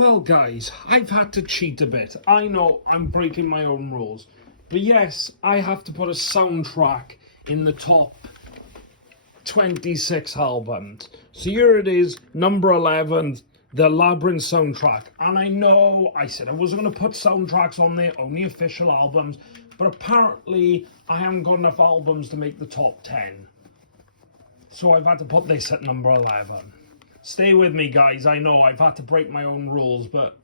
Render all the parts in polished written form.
Well, guys, I've had to cheat a bit. I know I'm breaking my own rules. But yes, I have to put a soundtrack in the top 26 albums. So here it is, number 11, the Labyrinth soundtrack. And I know I said I wasn't going to put soundtracks on there, only official albums. But apparently, I haven't got enough albums to make the top 10. So I've had to put this at number 11. Stay with me, guys. I know I've had to break my own rules, but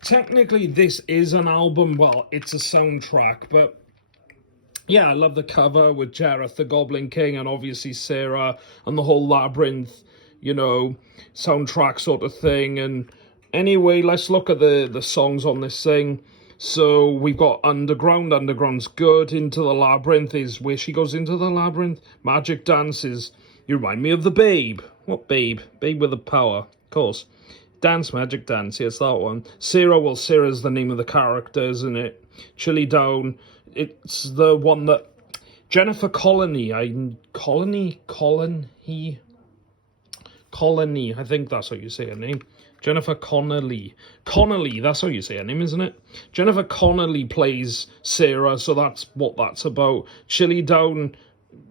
technically this is an album. Well, it's a soundtrack, but yeah, I love the cover with Jareth, the Goblin King, and obviously Sarah, and the whole Labyrinth, soundtrack sort of thing. And anyway, let's look at the songs on this thing. So we've got Underground. Underground's good. Into the Labyrinth is where she goes into the labyrinth. Magic Dances. You remind me of the Babe. What Babe? Babe with the power, of course. Dance, Magic Dance, yes, that one. Sarah, well, Sarah's the name of the character, isn't it? Chilly Down, it's the one that... Jennifer Colony, I think that's how you say her name. Jennifer Connelly. Connelly, that's how you say her name, isn't it? Jennifer Connelly plays Sarah, so that's what that's about. Chilly Down...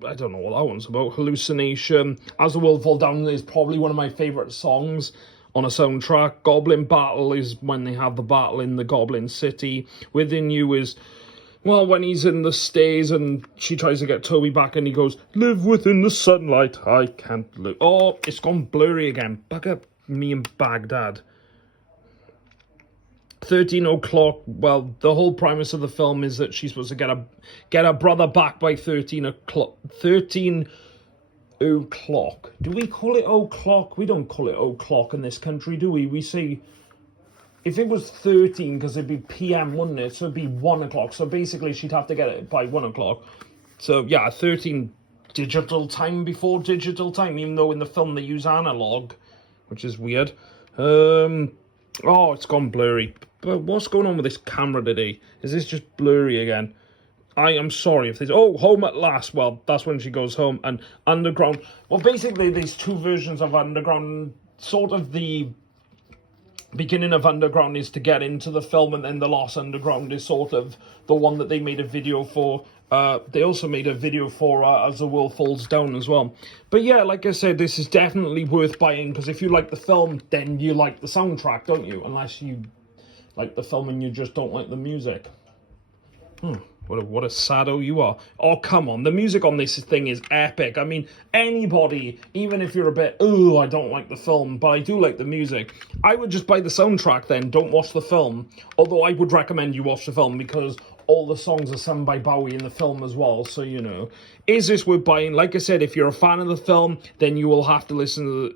I don't know what that one's about. Hallucination. As the World Falls Down is probably one of my favourite songs on a soundtrack. Goblin Battle is when they have the battle in the Goblin City. Within You is, well, when he's in the stairs and she tries to get Toby back and he goes, live within the sunlight, I can't look. Oh, it's gone blurry again. Back up me in Baghdad. 13 o'clock, well, the whole premise of the film is that she's supposed to get her brother back by 13 o'clock. 13 o'clock. Do we call it o'clock? We don't call it o'clock in this country, do we? We say, if it was 13, because it'd be PM, wouldn't it? So it'd be 1 o'clock. So basically, she'd have to get it by 1 o'clock. So, yeah, 13 digital time before digital time, even though in the film they use analog, which is weird. Oh, it's gone blurry. But what's going on with this camera today? Is this just blurry again? I am sorry if there's... Oh, Home at Last. Well, that's when she goes home. And Underground. Well, basically, there's two versions of Underground. Sort of the beginning of Underground is to get into the film, and then The Lost Underground is sort of the one that they made a video for. They also made a video for As the World Falls Down as well. But yeah, like I said, this is definitely worth buying, because if you like the film, then you like the soundtrack, don't you? Unless you like the film and you just don't like the music. What a saddo you are. Oh, come on. The music on this thing is epic. I mean, anybody, even if you're a bit, oh, I don't like the film, but I do like the music, I would just buy the soundtrack then, don't watch the film. Although I would recommend you watch the film, because all the songs are sung by Bowie in the film as well, so, Is this worth buying? Like I said, if you're a fan of the film, then you will have to listen to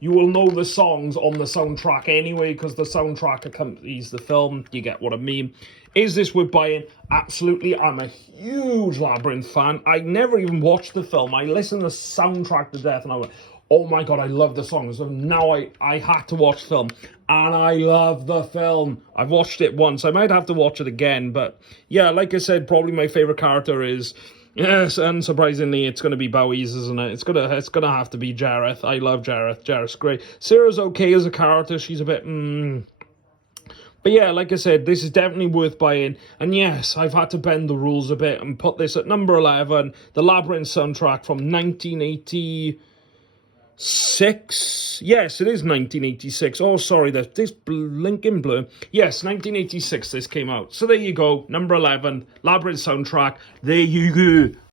you will know the songs on the soundtrack anyway, because the soundtrack accompanies the film. You get what I mean. Is this worth buying? Absolutely. I'm a huge Labyrinth fan. I never even watched the film. I listened to the soundtrack to death, and I went, oh my god, I love the songs. So now I had to watch the film. And I love the film. I've watched it once. I might have to watch it again. But yeah, like I said, probably my favourite character is... Yes, unsurprisingly, it's going to be Bowie's, isn't it? It's gonna have to be Jareth. I love Jareth. Jareth's great. Sarah's okay as a character. She's a bit... But yeah, like I said, this is definitely worth buying. And yes, I've had to bend the rules a bit and put this at number 11. The Labyrinth soundtrack from 1986. Yes, it is 1986. Oh, sorry, this blinking blur. Yes, 1986 this came out. So there you go, number 11, Labyrinth soundtrack. There you go.